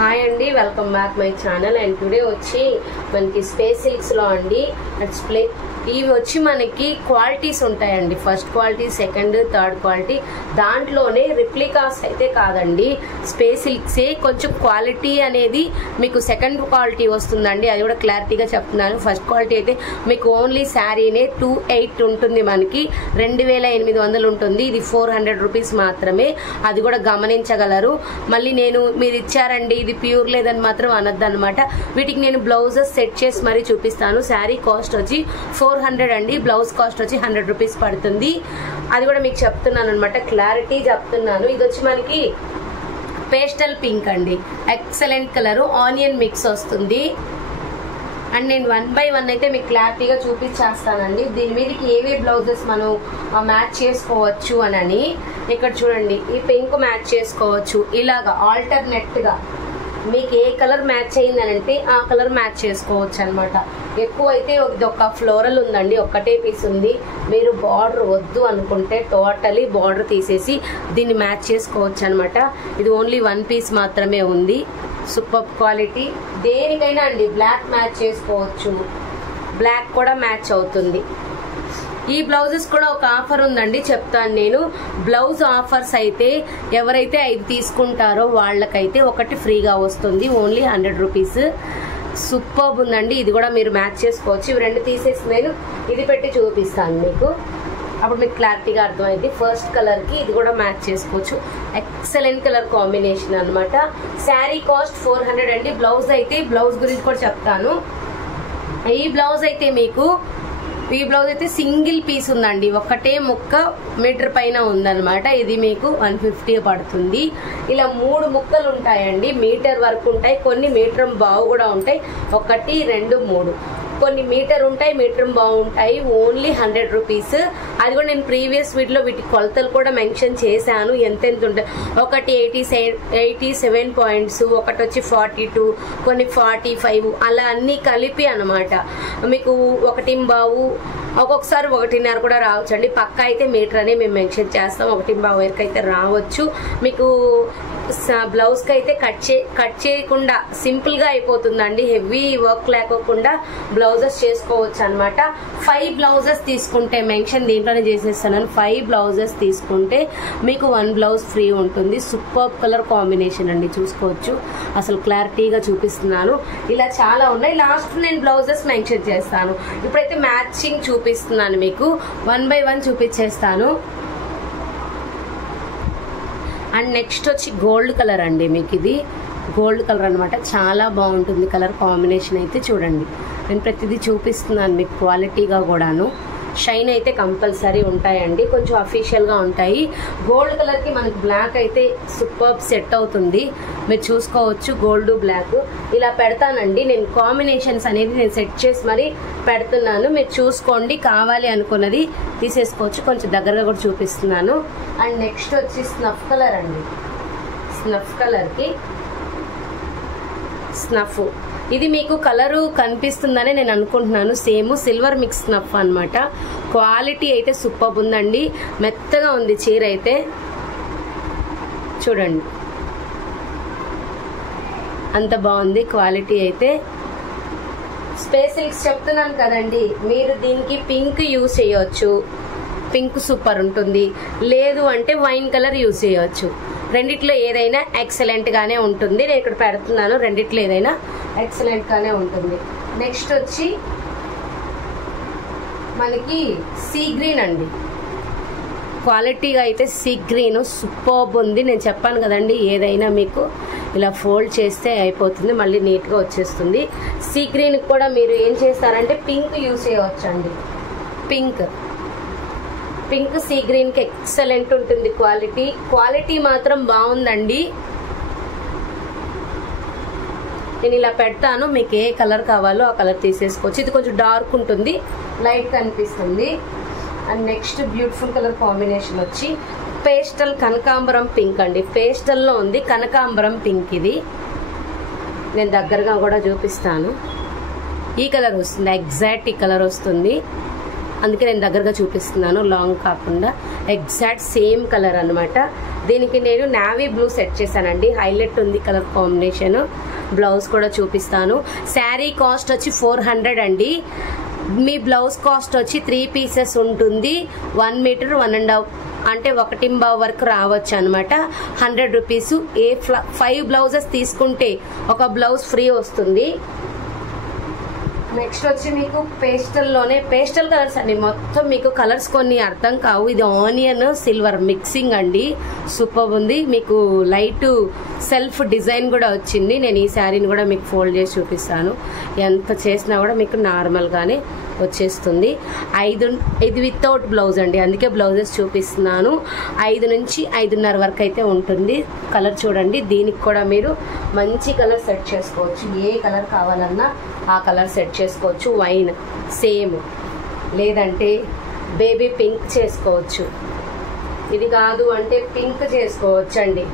Hi అండి, welcome back my channel. And today వచ్చి మనకి స్పేస్ సిల్క్స్లో అండి ఇవి వచ్చి మనకి క్వాలిటీస్ ఉంటాయండి. First quality, second, third quality. దాంట్లోనే రిప్లికాస్ అయితే కాదండి, స్పేస్ సిల్క్సే. కొంచెం క్వాలిటీ అనేది మీకు సెకండ్ క్వాలిటీ వస్తుందండి, అది కూడా క్లారిటీగా చెప్తున్నాను. ఫస్ట్ క్వాలిటీ అయితే మీకు ఓన్లీ శారీనే 2800 ఉంటుంది, మనకి 2800 ఉంటుంది. ఇది 400 రూపీస్ మాత్రమే, అది కూడా గమనించగలరు. మళ్ళీ మీరు ఇచ్చారండి ఇది ప్యూర్ లేదని మాత్రం అనొద్దు అనమాట. వీటికి నేను బ్లౌజెస్ సెట్ చేసి మరీ చూపిస్తాను. శారీ కాస్ట్ వచ్చి 400 అండి, బ్లౌజ్ కాస్ట్ వచ్చి 100 రూపీస్ పడుతుంది. అది కూడా మీకు చెప్తున్నాను అనమాట, క్లారిటీ చెప్తున్నాను. ఇది వచ్చి మనకి పేస్టల్ పింక్ అండి, ఎక్సలెంట్ కలర్, ఆనియన్ మిక్స్ వస్తుంది. అండ్ నేను 1 by 1 అయితే మీకు క్లారిటీగా చూపించేస్తానండి. దీని మీదకి ఏవే బ్లౌజెస్ మనం మ్యాచ్ చేసుకోవచ్చు అని. ఇక్కడ చూడండి, ఈ పింక్ మ్యాచ్ చేసుకోవచ్చు ఇలాగా ఆల్టర్నేట్గా. మీకు ఏ కలర్ మ్యాచ్ అయిందనంటే ఆ కలర్ మ్యాచ్ చేసుకోవచ్చు అనమాట. ఎక్కువైతే ఒక ఫ్లోరల్ ఉందండి, ఒక్కటే పీస్ ఉంది. మీరు బార్డర్ వద్దు అనుకుంటే టోటలీ బార్డర్ తీసేసి దీన్ని మ్యాచ్ చేసుకోవచ్చు అనమాట. ఇది ఓన్లీ 1 పీస్ మాత్రమే ఉంది. Super quality. దేనికైనా అండి బ్లాక్ మ్యాచ్ చేసుకోవచ్చు, బ్లాక్ కూడా మ్యాచ్ అవుతుంది. ఈ బ్లౌజెస్ కూడా ఒక ఆఫర్ ఉందండి, చెప్తాను నేను. బ్లౌజ్ ఆఫర్స్ అయితే ఎవరైతే 5 తీసుకుంటారో వాళ్ళకైతే ఒకటి ఫ్రీగా వస్తుంది, ఓన్లీ 100 రూపీస్. సూపర్ ఉందండి, ఇది కూడా మీరు మ్యాచ్ చేసుకోవచ్చు. ఇవి 2 తీసేసి నేను ఇది పెట్టి చూపిస్తాను మీకు, అప్పుడు మీకు క్లారిటీగా అర్థమైంది. ఫస్ట్ కలర్కి ఇది కూడా మ్యాచ్ చేసుకోవచ్చు. ఎక్సలెంట్ కలర్ కాంబినేషన్ అనమాట. శారీ కాస్ట్ 400 అండి. బ్లౌజ్ అయితే, బ్లౌజ్ గురించి కూడా చెప్తాను. ఈ బ్లౌజ్ అయితే సింగిల్ పీస్ ఉందండి, ఒకటే ముక్క మీటర్ పైన ఉందన్నమాట. ఇది మీకు 150 పడుతుంది. ఇలా 3 ముక్కలు ఉంటాయండి, మీటర్ వరకు ఉంటాయి. కొన్ని మీటర్ బావు కూడా ఉంటాయి, 1, 2, 3. కొన్ని మీటర్ ఉంటాయి, మీటర్ బాగుంటాయి. Only 100 rupees. అది కూడా నేను ప్రీవియస్ వీడియోలో వీటి కొలతలు కూడా మెన్షన్ చేశాను, ఎంతెంత ఉంటాయి. ఒకటి 87 పాయింట్స్, ఒకటి వచ్చి 42, కొన్ని 45, అలా అన్నీ కలిపి అనమాట. మీకు 1 బావు, ఒక్కొక్కసారి 1.5 కూడా రావచ్చు అండి. పక్క అయితే మీటర్ అనే మేము మెన్షన్ చేస్తాం, 1 బావు వరకు అయితే రావచ్చు. మీకు బ్లౌజ్కి అయితే కట్ చేయకుండా సింపుల్గా అయిపోతుందండి, హెవీ వర్క్ లేకోకుండా బ్లౌజెస్ చేసుకోవచ్చు అనమాట. 5 బ్లౌజెస్ తీసుకుంటే, మెన్షన్ దీంట్లోనే చేసేస్తున్నాను, 5 బ్లౌజెస్ తీసుకుంటే మీకు 1 బ్లౌజ్ ఫ్రీ ఉంటుంది. సూపర్ కలర్ కాంబినేషన్ అండి, చూసుకోవచ్చు. అసలు క్లారిటీగా చూపిస్తున్నాను. ఇలా చాలా ఉన్నాయి, లాస్ట్ నేను బ్లౌజెస్ మెన్షన్ చేస్తాను. ఇప్పుడైతే మ్యాచింగ్ చూపిస్తున్నాను మీకు, 1 by 1 చూపించేస్తాను. అండ్ నెక్స్ట్ వచ్చి గోల్డ్ కలర్ అండి. మీకు ఇది గోల్డ్ కలర్ అనమాట, చాలా బాగుంటుంది కలర్ కాంబినేషన్ అయితే. చూడండి, నేను ప్రతిదీ చూపిస్తున్నాను మీకు క్వాలిటీగా కూడాను. షైన్ అయితే కంపల్సరీ ఉంటాయండి, కొంచెం అఫీషియల్గా ఉంటాయి. గోల్డ్ కలర్కి మనకి బ్లాక్ అయితే సూపర్ సెట్ అవుతుంది, మీరు చూసుకోవచ్చు. గోల్డ్ బ్లాక్ ఇలా పెడతానండి నేను, కాంబినేషన్స్ అనేది నేను సెట్ చేసి మరీ పెడుతున్నాను, మీరు చూసుకోండి. కావాలి అనుకున్నది తీసేసుకోవచ్చు. కొంచెం దగ్గరగా కూడా చూపిస్తున్నాను. అండ్ నెక్స్ట్ వచ్చి స్నఫ్ కలర్ అండి. స్నఫ్ కలర్కి స్నఫ్, ఇది మీకు కలరు కనిపిస్తుందని నేను అనుకుంటున్నాను. సేమ్ సిల్వర్ మిక్స్ స్నఫ్ అనమాట. క్వాలిటీ అయితే సూపర్ ఉందండి, మెత్తగా ఉంది చీర అయితే. చూడండి, అంత బాగుంది క్వాలిటీ అయితే. స్పేస్ సిల్క్స్ చెప్తున్నాను కదండి, మీరు దీనికి పింక్ యూజ్ చేయవచ్చు, పింక్ సూపర్ ఉంటుంది. లేదు అంటే వైన్ కలర్ యూజ్ చేయవచ్చు. రెండిట్లో ఏదైనా ఎక్సలెంట్గానే ఉంటుంది. నేను ఇక్కడ పెడుతున్నాను, రెండిట్లో ఏదైనా ఎక్సలెంట్గానే ఉంటుంది. నెక్స్ట్ వచ్చి మనకి సీ గ్రీన్ అండి. క్వాలిటీగా అయితే సీ గ్రీన్ సూపర్ ఉంది. నేను చెప్పాను కదండి, ఏదైనా మీకు ఇలా ఫోల్డ్ చేస్తే అయిపోతుంది, మళ్ళీ నీట్గా వచ్చేస్తుంది. సీ గ్రీన్కి కూడా మీరు ఏం చేస్తారంటే పింక్ యూజ్ చేయవచ్చు అండి. పింక్ సీ గ్రీన్కి ఎక్సలెంట్ ఉంటుంది క్వాలిటీ మాత్రం బాగుందండి. నేను ఇలా పెడతాను, మీకు ఏ కలర్ కావాలో ఆ కలర్ తీసేసుకోవచ్చు. ఇది కొంచెం డార్క్ ఉంటుంది, లైట్ కనిపిస్తుంది. And next beautiful colour combination వచ్చి పేస్టల్ కనకాంబరం పింక్ అండి. పేస్టల్లో ఉంది కనకాంబరం పింక్. ఇది నేను దగ్గరగా కూడా చూపిస్తాను. ఈ కలర్ వస్తుంది, ఎగ్జాక్ట్ ఈ కలర్ వస్తుంది, అందుకే నేను దగ్గరగా చూపిస్తున్నాను, లాంగ్ కాకుండా. ఎగ్జాక్ట్ సేమ్ కలర్ అనమాట. దీనికి నేను నావీ బ్లూ సెట్ చేశానండి, హైలైట్ ఉంది కలర్ కాంబినేషన్. బ్లౌజ్ కూడా చూపిస్తాను. శారీ కాస్ట్ వచ్చి 400 అండి. మీ బ్లౌజ్ కాస్ట్ వచ్చి 3 పీసెస్ ఉంటుంది. 1 మీటర్ 1.5 అంటే 1.5 వరకు రావచ్చు అనమాట. 100 రూపీస్. 5 బ్లౌజెస్ తీసుకుంటే ఒక బ్లౌజ్ ఫ్రీ వస్తుంది. నెక్స్ట్ వచ్చి మీకు పేస్టల్లోనే పేస్టల్ కలర్స్ అండి. మొత్తం మీకు కలర్స్ కొన్ని అర్థం కావు. ఇది ఆనియన్ సిల్వర్ మిక్సింగ్ అండి, సూపర్ ఉంది. మీకు లైట్ సెల్ఫ్ డిజైన్ కూడా వచ్చింది. నేను ఈ శారీని కూడా మీకు ఫోల్డ్ చేసి చూపిస్తాను. ఎంత చేసినా కూడా మీకు నార్మల్గానే వచ్చేస్తుంది. ఇది వితౌట్ బ్లౌజ్ అండి, అందుకే బ్లౌజెస్ చూపిస్తున్నాను. 5 నుంచి 5:30 వరకు అయితే ఉంటుంది. కలర్ చూడండి. దీనికి కూడా మీరు మంచి కలర్ సెట్ చేసుకోవచ్చు. ఏ కలర్ కావాలన్నా ఆ కలర్ సెట్ చేసుకోవచ్చు. వైన్ సేమ్, లేదంటే బేబీ పింక్ చేసుకోవచ్చు. ఇది కాదు అంటే పింక్ చేసుకోవచ్చు అండి.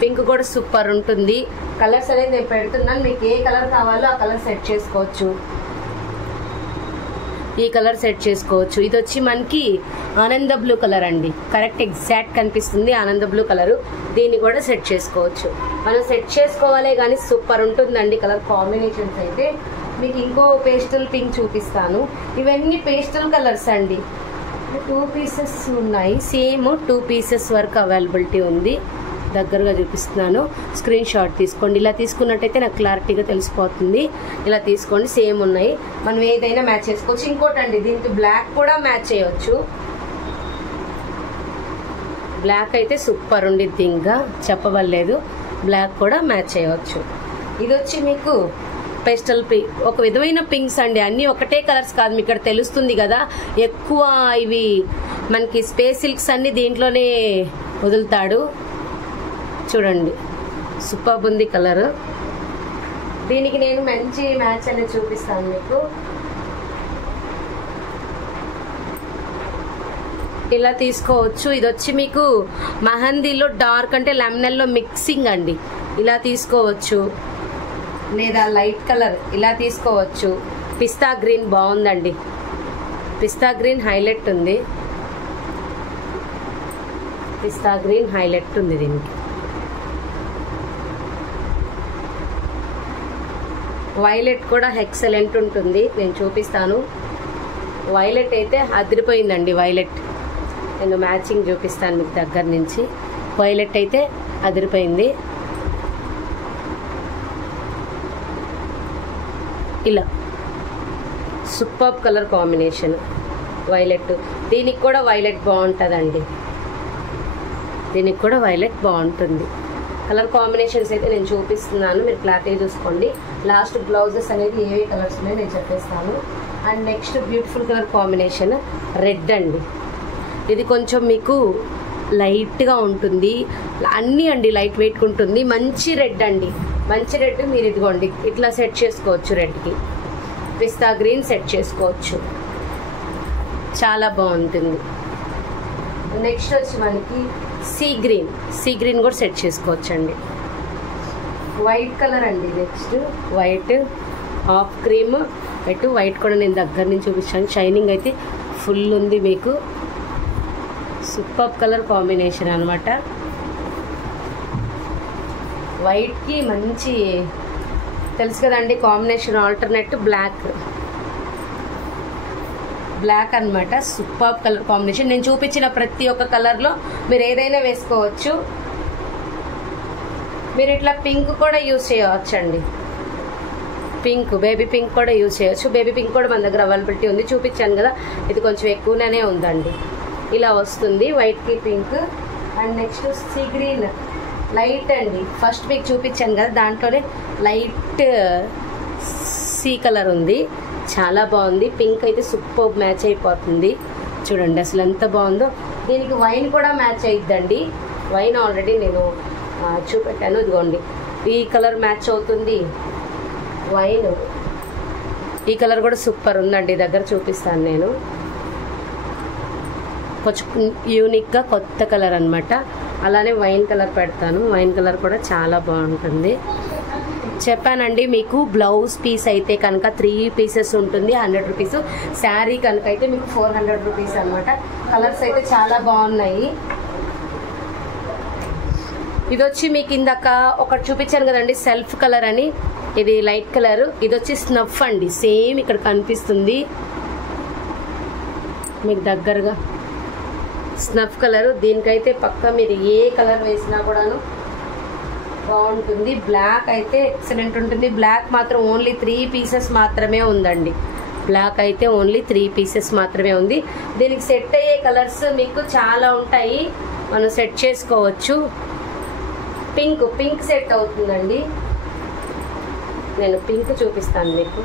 పింక్ కూడా సూపర్ ఉంటుంది. కలర్స్ అనేది నేను పెడుతున్నాను, మీకు ఏ కలర్ కావాలో ఆ కలర్ సెట్ చేసుకోవచ్చు. ఈ కలర్ సెట్ చేసుకోవచ్చు. ఇది వచ్చి మనకి ఆనంద బ్లూ కలర్ అండి, కరెక్ట్ ఎగ్జాక్ట్ కనిపిస్తుంది ఆనంద బ్లూ కలరు. దీన్ని కూడా సెట్ చేసుకోవచ్చు. మనం సెట్ చేసుకోవాలే కానీ సూపర్ ఉంటుందండి కలర్ కాంబినేషన్స్ అయితే. మీకు ఇంకో పేస్టల్ పింక్ చూపిస్తాను. ఇవన్నీ పేస్టల్ కలర్స్ అండి. 2 పీసెస్ ఉన్నాయి, సేమ్ 2 పీసెస్ వరకు అవైలబిలిటీ ఉంది. దగ్గరగా చూపిస్తున్నాను, స్క్రీన్ షాట్ తీసుకోండి. ఇలా తీసుకున్నట్టయితే నాకు క్లారిటీగా తెలిసిపోతుంది. ఇలా తీసుకోండి, సేమ్ ఉన్నాయి. మనం ఏదైనా మ్యాచ్ చేసుకోవచ్చు. ఇంకోటి అండి, దీనికి బ్లాక్ కూడా మ్యాచ్ చేయవచ్చు. బ్లాక్ అయితే సూపర్ ఉండిద్ది, ఇంకా చెప్పవలేదు. బ్లాక్ కూడా మ్యాచ్ చేయవచ్చు. ఇది వచ్చి మీకు పేస్టల్ పింక్, ఒక విధమైన పింక్స్ అండి. అన్నీ ఒకటే కలర్స్ కాదు, మీకు ఇక్కడ తెలుస్తుంది కదా. ఎక్కువ ఇవి మనకి స్పేస్ సిల్క్స్ అన్ని దీంట్లోనే వదులుతాడు. చూడండి సూపర్ ఉంది కలర్. దీనికి నేను మంచి మ్యాచ్ అనేది చూపిస్తాను మీకు. ఇలా తీసుకోవచ్చు. ఇది వచ్చి మీకు మెహందీలో డార్క్ అంటే లెమనెల్లో మిక్సింగ్ అండి. ఇలా తీసుకోవచ్చు, లేదా లైట్ కలర్ ఇలా తీసుకోవచ్చు. పిస్తా గ్రీన్ బాగుందండి, పిస్తా గ్రీన్ హైలైట్ ఉంది. పిస్తా గ్రీన్ హైలైట్ ఉంది. దీనికి వైలెట్ కూడా ఎక్సలెంట్ ఉంటుంది, నేను చూపిస్తాను. వైలెట్ అయితే అదిరిపోయిందండి. వైలెట్ నేను మ్యాచింగ్ చూపిస్తాను మీకు దగ్గర నుంచి. వైలెట్ అయితే అదిరిపోయింది. ఇలా సూపర్ కలర్ కాంబినేషన్ వైలెట్. దీనికి కూడా వైలెట్ బాగుంటుందండి, దీనికి కూడా వైలెట్ బాగుంటుంది. కలర్ కాంబినేషన్స్ అయితే నేను చూపిస్తున్నాను, మీరు క్లారిటీ చూసుకోండి. లాస్ట్ బ్లౌజెస్ అనేది ఏవే కలర్స్ ఉన్నాయో నేను చెప్పేస్తాను. And next beautiful colour combination red అండి. ఇది కొంచెం మీకు లైట్గా ఉంటుంది, అన్నీ అండి లైట్ వెయిట్ ఉంటుంది. మంచి రెడ్ అండి, మంచి రెడ్. మీరు ఇదిగోండి ఇట్లా సెట్ చేసుకోవచ్చు. రెడ్కి పిస్తా గ్రీన్ సెట్ చేసుకోవచ్చు, చాలా బాగుంటుంది. నెక్స్ట్ వచ్చి మనకి సీ గ్రీన్ కూడా సెట్ చేసుకోవచ్చు అండి. వైట్ కలర్ అండి. Next white, half cream, white కూడా నేను దగ్గర నుంచి చూపించాను. షైనింగ్ అయితే ఫుల్ ఉంది మీకు. సూపర్ కలర్ కాంబినేషన్ అనమాట. వైట్కి మంచి తెలుసు కదండి కాంబినేషన్. ఆల్టర్నేట్ బ్లాక్ అనమాట. Super colour combination. నేను చూపించిన ప్రతి ఒక్క కలర్లో మీరు ఏదైనా వేసుకోవచ్చు. మీరు ఇట్లా పింక్ కూడా యూజ్ చేయవచ్చు అండి. పింక్, బేబీ పింక్ కూడా యూజ్ చేయవచ్చు. బేబీ పింక్ కూడా మన దగ్గర అవైలబిలిటీ ఉంది, చూపించాను కదా. ఇది కొంచెం ఎక్కువనే ఉందండి. ఇలా వస్తుంది వైట్కి pink. And next see green light అండి. ఫస్ట్ మీకు చూపించాను కదా, దాంట్లోనే లైట్ సీ కలర్ ఉంది, చాలా బాగుంది. పింక్ అయితే సూపర్ మ్యాచ్ అయిపోతుంది. చూడండి అసలు ఎంత బాగుందో. దీనికి వైన్ కూడా మ్యాచ్ అయిద్దండి. వైన్ ఆల్రెడీ నేను చూపెట్టాను, ఇదిగోండి ఈ కలర్ మ్యాచ్ అవుతుంది వైన్. ఈ కలర్ కూడా సూపర్ ఉందండి, దగ్గర చూపిస్తాను నేను. కొంచెం యూనిక్గా కొత్త కలర్ అనమాట. అలానే వైన్ కలర్ పెడతాను, వైన్ కలర్ కూడా చాలా బాగుంటుంది. చెప్పానండి మీకు బ్లౌజ్ పీస్ అయితే కనుక 3 పీసెస్ ఉంటుంది, 100 రూపీస్. శారీ కనుక అయితే మీకు 400 రూపీస్ అనమాట. కలర్స్ అయితే చాలా బాగున్నాయి. ఇది వచ్చి మీకు ఇందాక ఒకటి చూపించాను కదండి సెల్ఫ్ కలర్ అని, ఇది లైట్ కలర్. ఇది వచ్చి స్నఫ్ అండి, సేమ్ ఇక్కడ కనిపిస్తుంది మీకు దగ్గరగా స్నఫ్ కలర్. దీనికైతే పక్క మీరు ఏ కలర్ వేసినా కూడాను బాగుంటుంది. బ్లాక్ అయితే ఎక్సలెంట్ ఉంటుంది. బ్లాక్ మాత్రం ఓన్లీ 3 పీసెస్ మాత్రమే ఉందండి. బ్లాక్ అయితే ఓన్లీ 3 పీసెస్ మాత్రమే ఉంది. దీనికి సెట్ అయ్యే కలర్స్ మీకు చాలా ఉంటాయి, మనం సెట్ చేసుకోవచ్చు. పింక్ సెట్ అవుతుందండి. నేను పింక్ చూపిస్తాను మీకు.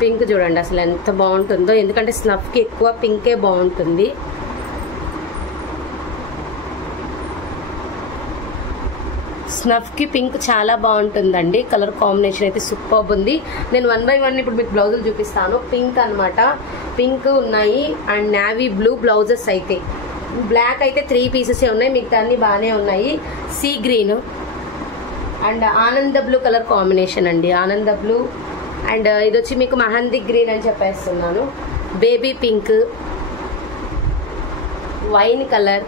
పింక్ చూడండి అసలు ఎంత బాగుంటుందో, ఎందుకంటే స్నఫ్కి ఎక్కువ పింకే బాగుంటుంది. స్నఫ్కి పింక్ చాలా బాగుంటుందండి. కలర్ కాంబినేషన్ అయితే సూపర్ ఉంది. నేను 1 by 1 ఇప్పుడు మీకు బ్లౌజులు చూపిస్తాను. పింక్ అనమాట, పింక్ ఉన్నాయి అండ్ నావీ బ్లూ బ్లౌజెస్ అయితే. బ్లాక్ అయితే 3 పీసెసే ఉన్నాయి, మిగతా అన్ని బాగానే ఉన్నాయి. సీ గ్రీన్ అండ్ ఆనంద బ్లూ కలర్ కాంబినేషన్ అండి, ఆనంద బ్లూ. అండ్ ఇది వచ్చి మీకు మెహందీ గ్రీన్ అని చెప్పేస్తున్నాను. Baby pink, wine colour,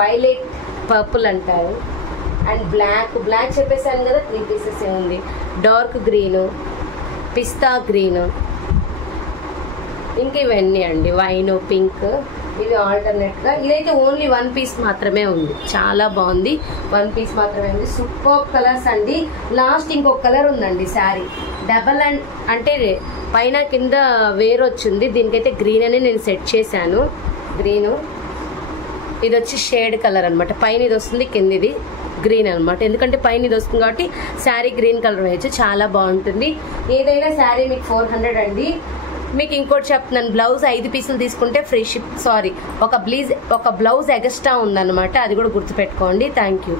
violet purple అంటారు అండ్ బ్లాక్ చెప్పేసాను కదా 3 పీసెస్ ఉంది. డార్క్ గ్రీను, పిస్తా గ్రీన్, ఇంక ఇవన్నీ అండి వైన్ పింక్. ఇవి ఆల్టర్నేట్గా. ఇదైతే ఓన్లీ 1 పీస్ మాత్రమే ఉంది, చాలా బాగుంది. 1 పీస్ మాత్రమే ఉంది. సూపర్ కలర్స్ అండి. లాస్ట్ ఇంకొక కలర్ ఉందండి శారీ డబల్ అండ్ అంటే పైన కింద వేర్ వచ్చింది. దీనికైతే గ్రీన్ అని నేను సెట్ చేశాను. గ్రీను ఇది వచ్చి షేడ్ కలర్ అనమాట. పైన ఇది వస్తుంది, కింద ఇది గ్రీన్ అనమాట. ఎందుకంటే పైన ఇది వస్తుంది కాబట్టి శారీ గ్రీన్ కలర్ వేయచ్చు, చాలా బాగుంటుంది. ఏదైనా శారీ మీకు 400 అండి. మీకు ఇంకోటి చెప్తున్నాను, బ్లౌజ్ 5 పీసులు తీసుకుంటే ఫ్రీ షిప్, సారీ ఒక బ్లౌజ్ ఎక్స్ట్రా ఉందన్నమాట, అది కూడా గుర్తుపెట్టుకోండి. Thank you.